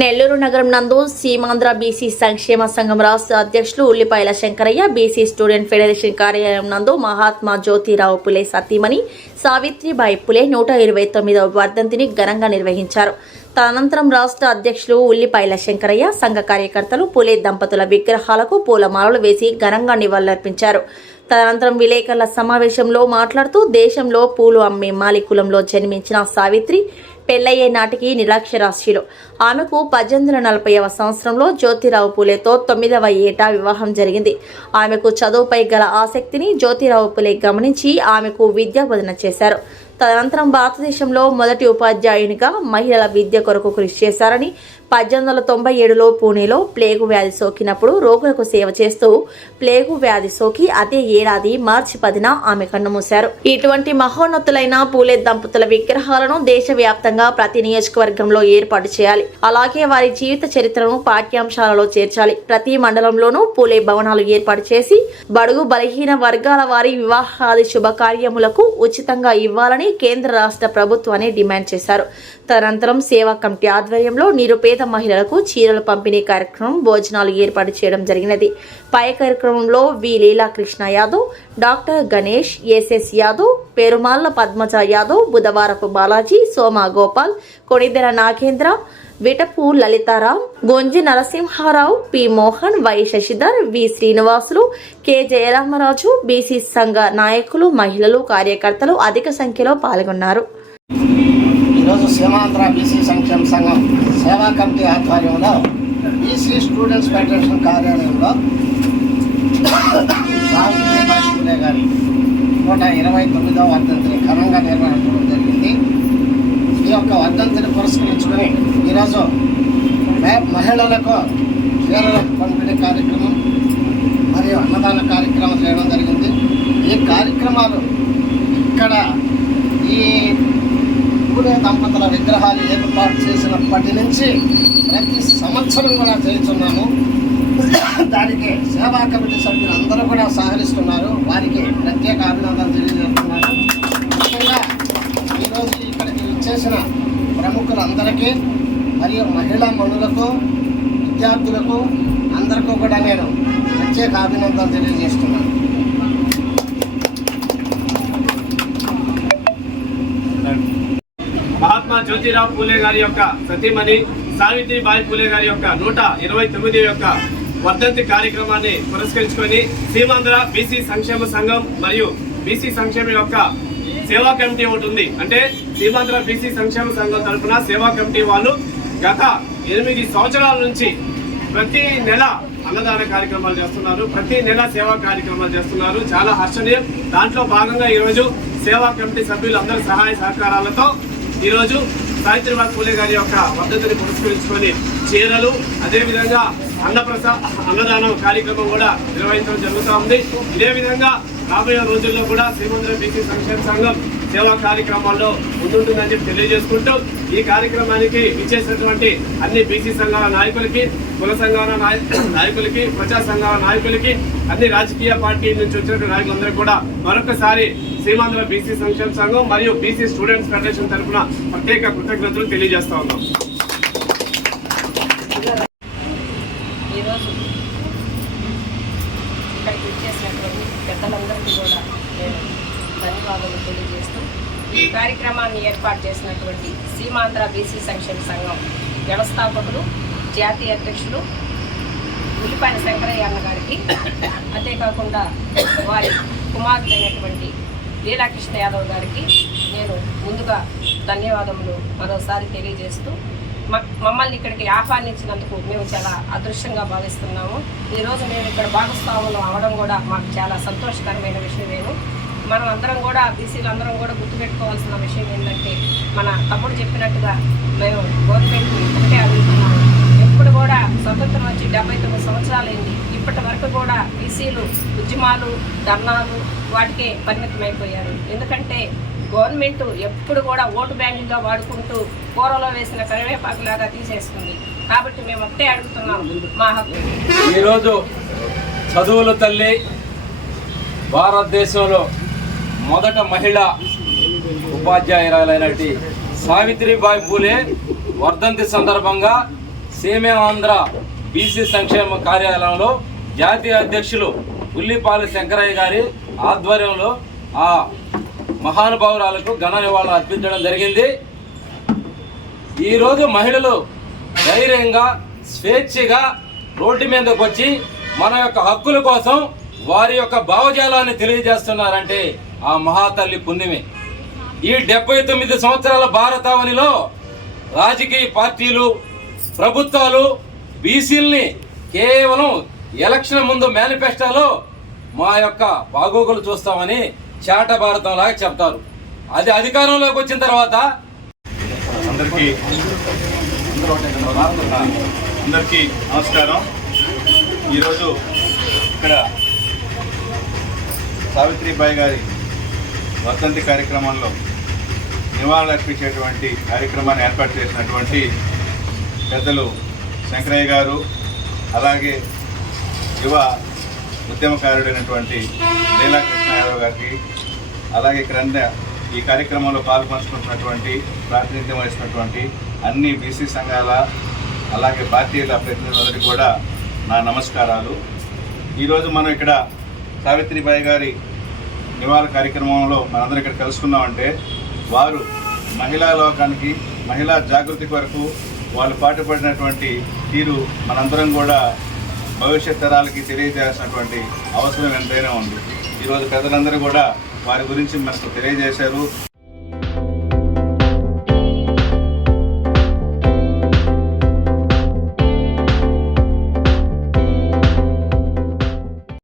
నెల్లూరు నగరం నందు సీమాంధ్ర బీసీ సంక్షేమ సంఘం రాష్ట్ర అధ్యక్షులు ఉల్లిపాయల శంకరయ్య బీసీ స్టూడెంట్ ఫెడరేషన్ కార్యాలయం నందు మహాత్మా జ్యోతిరావు పులే సతీమణి సావిత్రిబాయి పులే 129వ వర్ధంతిని ఘనంగా నిర్వహించారు. తదనంతరం రాష్ట్ర అధ్యక్షులు ఉల్లిపాయల శంకరయ్య సంఘ కార్యకర్తలు పులే దంపతుల విగ్రహాలకు పూలమాలలు వేసి ఘనంగా నివాళులర్పించారు. తదనంతరం విలేకరుల సమావేశంలో మాట్లాడుతూ దేశంలో పూలు అమ్మే మాలి కులంలో జన్మించిన సావిత్రి పెళ్లయ్యే నాటికి నిరక్షరాస్యులు. ఆమెకు 1840వ సంవత్సరంలో జ్యోతిరావు పులేతో 9వ ఏటా వివాహం జరిగింది. ఆమెకు చదువుపై గల ఆసక్తిని జ్యోతిరావు పులే గమనించి ఆమెకు విద్యా బోధన చేశారు. తదనంతరం భారతదేశంలో మొదటి ఉపాధ్యాయునిగా మహిళల విద్య కొరకు కృషి చేశారని 1897లో పూణేలో ప్లేగు వ్యాధి సోకినప్పుడు రోగులకు సేవ చేస్తూ ప్లేగు వ్యాధి సోకి అదే ఏడాది మార్చి 10న ఆమె కన్నుమూశారు. ఇటువంటి మహోన్నతులైన పూలే దంపతుల విగ్రహాలను దేశవ్యాప్తంగా ప్రతి నియోజకవర్గంలో ఏర్పాటు చేయాలి. అలాగే వారి జీవిత చరిత్రను పాఠ్యాంశాలలో చేర్చాలి. ప్రతి మండలంలోనూ పూలే భవనాలు ఏర్పాటు చేసి బడుగు బలహీన వర్గాల వారి వివాహాది శుభకార్యములకు ఉచితంగా ఇవ్వాలని కేంద్ర రాష్ట్ర ప్రభుత్వాన్ని డిమాండ్ చేశారు. తదనంతరం సేవా కమిటీ ఆధ్వర్యంలో నిరుపేద మహిళలకు చీరలు పంపిణీ కార్యక్రమం భోజనాలు ఏర్పాటు చేయడం జరిగినది. పై కార్యక్రమంలో V Leelakrishna Yadav, doctor Ganesh, SS Yadav, Perumalla Padmaja Yadav, Budhavarapu Balaji, Soma Gopal, Konidela Nagendra, Vitapu Lalitharam, Gonji Narasimha Rao, P Mohan, Y Sasidhar, V Srinivasulu, K Jayaramaraju, BC సంఘ నాయకులు, మహిళలు, కార్యకర్తలు అధిక సంఖ్యలో పాల్గొన్నారు. ఈరోజు సీమాంధ్ర బీసీ సంక్షేమ సంఘం సేవా కమిటీ ఆధ్వర్యంలో బీసీ స్టూడెంట్స్ ఫెడరేషన్ కార్యాలయంలో సావిత్రిబాయి పులే గారి 129వ వర్ధంతిని ఘనంగా నిర్వహించడం జరిగింది. ఈ యొక్క వర్ధంతిని పురస్కరించుకొని ఈరోజు మహిళలకు చీరల పంపిణీ కార్యక్రమం మరియు అన్నదాన కార్యక్రమం చేయడం జరిగింది. ఈ కార్యక్రమాలు ఇక్కడ ఈ పూలే దంపతుల విగ్రహాలు ఏర్పాటు చేసినప్పటి నుంచి ప్రతి సంవత్సరం కూడా చేస్తున్నాము. దానికి సేవా కమిటీ సభ్యులు అందరూ కూడా సహకరిస్తున్నారు. వారికి ప్రత్యేక అభినందనలు తెలియజేస్తున్నారు. ముఖ్యంగా ఈరోజు ఇక్కడికి వచ్చేసిన ప్రముఖులందరికీ మరియు మహిళా మనులకు, విద్యార్థులకు అందరికీ కూడా నేను ప్రత్యేక అభినందనలు తెలియజేస్తున్నాను. మహాత్మా జ్యోతిరావు పూలే గారి యొక్క సతీమణి సావిత్రిబాయి పూలే గారి యొక్క 129వ యొక్క వర్ధంతి కార్యక్రమాన్ని పురస్కరించుకొని సీమాంధ్ర బీసీ సంక్షేమ సంఘం మరియు బీసీ సంక్షేమ యొక్క సేవా కమిటీ ఒకటి ఉంది. అంటే సీమాంధ్ర బీసీ సంక్షేమ సంఘం తరఫున సేవా కమిటీ వాళ్ళు గత 8 సంవత్సరాల నుంచి ప్రతి నెల అన్నదాన కార్యక్రమాలు చేస్తున్నారు. ప్రతి నెల సేవా కార్యక్రమాలు చేస్తున్నారు. చాలా హర్షణీయం. దాంట్లో భాగంగా ఈరోజు సేవా కమిటీ సభ్యులు అందరి సహాయ సహకారాలతో ఈరోజు సావిత్రిబాయి పూలే గారి యొక్క వర్ధంతిని పురస్కరించుకొని చీరలు, అదేవిధంగా అన్నదానం కార్యక్రమం కూడా నిర్వహించడం జరుగుతూ ఉంది. ఇదే విధంగా రాబోయే రోజుల్లో కూడా సీమాంధ్ర బీసీ సంక్షేమ సంఘం సేవా కార్యక్రమాల్లో ముందుంటుందని చెప్పి తెలియజేసుకుంటూ ఈ కార్యక్రమానికి ఇచ్చేసినటువంటి అన్ని బీసీ సంఘాల నాయకులకి, కుల సంఘాల నాయకులకి, ప్రజా సంఘాల నాయకులకి, అన్ని రాజకీయ పార్టీ నుంచి వచ్చినటువంటి నాయకులందరికీ కూడా మరొకసారి సీమాంధ్ర బీసీ సంక్షేమ సంఘం మరియు బీసీ స్టూడెంట్స్ ఫెడరేషన్ తరఫున ప్రత్యేక కృతజ్ఞతలు తెలియజేస్తా ఉన్నాం. ఈరోజు ఇక్కడికి వచ్చేసినటువంటి పెద్దలందరికీ కూడా నేను ధన్యవాదాలు తెలియజేస్తూ ఈ కార్యక్రమాన్ని ఏర్పాటు చేసినటువంటి సీమాంధ్ర బీసీ సంక్షేమ సంఘం వ్యవస్థాపకులు, జాతీయ అధ్యక్షులు ఉల్లిపాయల శంకరయ్య అన్న గారికి, అంతేకాకుండా వారి కుమారుడైనటువంటి లీలాకృష్ణ యాదవ్ గారికి నేను ముందుగా ధన్యవాదములు మరోసారి తెలియజేస్తూ మమ్మల్ని ఇక్కడికి ఆహ్వానించినందుకు మేము చాలా అదృష్టంగా భావిస్తున్నాము. ఈరోజు మేము ఇక్కడ భాగస్వాములు అవడం కూడా మాకు చాలా సంతోషకరమైన విషయమేను. మనం అందరం కూడా బీసీలు అందరం కూడా గుర్తుపెట్టుకోవాల్సిన విషయం ఏంటంటే, మన తమ్ముడు చెప్పినట్టుగా మేము గవర్నమెంట్ని ఒకటే అడుగుతున్నాము. ఎప్పుడు కూడా స్వతంత్రం వచ్చి 79 సంవత్సరాలైంది. ఇప్పటి వరకు కూడా బీసీలు ఉద్యమాలు, ధర్నాలు వాటికే పరిమితమైపోయారు. ఎందుకంటే గవర్నమెంట్ ఎప్పుడు కూడా ఓటు బ్యాంకుగా వాడుకుంటూ కూరలో వేసిన కరివేపాకులాగా తీసేస్తుంది. కాబట్టి మేము ఒకటే అడుగుతున్నాం, మా హక్కు. ఈరోజు చదువుల తల్లి, భారతదేశంలో మొదట మహిళా ఉపాధ్యాయురాలైనటువంటి సావిత్రిబాయి పూలే వర్ధంతి సందర్భంగా సీమాంధ్ర బీసీ సంక్షేమ కార్యాలయంలో జాతీయ అధ్యక్షులు ఉల్లిపాల శంకరయ్య గారి ఆధ్వర్యంలో ఆ మహానుభావురాలకు ఘన నివాళులు అర్పించడం జరిగింది. ఈరోజు మహిళలు ధైర్యంగా స్వేచ్ఛగా రోడ్డు మీదకి వచ్చి మన యొక్క హక్కుల కోసం వారి యొక్క భావజాలాన్ని తెలియజేస్తున్నారంటే ఆ మహాతల్లి పుణ్యమే. ఈ 79 సంవత్సరాల భారతావనిలో రాజకీయ పార్టీలు ప్రభుత్వాలు బీసీల్ని కేవలం ఎలక్షన్ ముందు మేనిఫెస్టోలో మా యొక్క బాగోగులు చూస్తామని చాట భారతం లాగా చెప్తారు. అది అధికారంలోకి వచ్చిన తర్వాత అందరికీ నమస్కారం. ఈరోజు ఇక్కడ సావిత్రిబాయి గారి వర్ధంతి కార్యక్రమంలో నివాళులు అర్పించేటువంటి కార్యక్రమాన్ని ఏర్పాటు చేసినటువంటి పెద్దలు శంకరయ్య గారు, అలాగే యువ ఉద్యమకారుడైనటువంటి లీలా కృష్ణ యాదవ్ గారికి, అలాగే ఇక్కడ ఈ కార్యక్రమంలో పాల్పంచుకుంటున్నటువంటి ప్రాతినిధ్యం వహిస్తున్నటువంటి అన్ని బీసీ సంఘాల అలాగే పార్టీల ప్రతినిధులందరికీ కూడా నా నమస్కారాలు. ఈరోజు మనం ఇక్కడ సావిత్రిబాయి గారి నివాళి కార్యక్రమంలో మనందరం ఇక్కడ కలుసుకున్నామంటే వారు మహిళా లోకానికి మహిళా జాగృతి కొరకు వాళ్ళు పాటుపడినటువంటి తీరు మనందరం కూడా భవిష్యత్ తరాలకి తెలియజేయాల్సినటువంటి అవసరం ఎంతైనా ఉంది. ఈరోజు పెద్దలందరూ కూడా వారి గురించి మనకు తెలియజేశారు.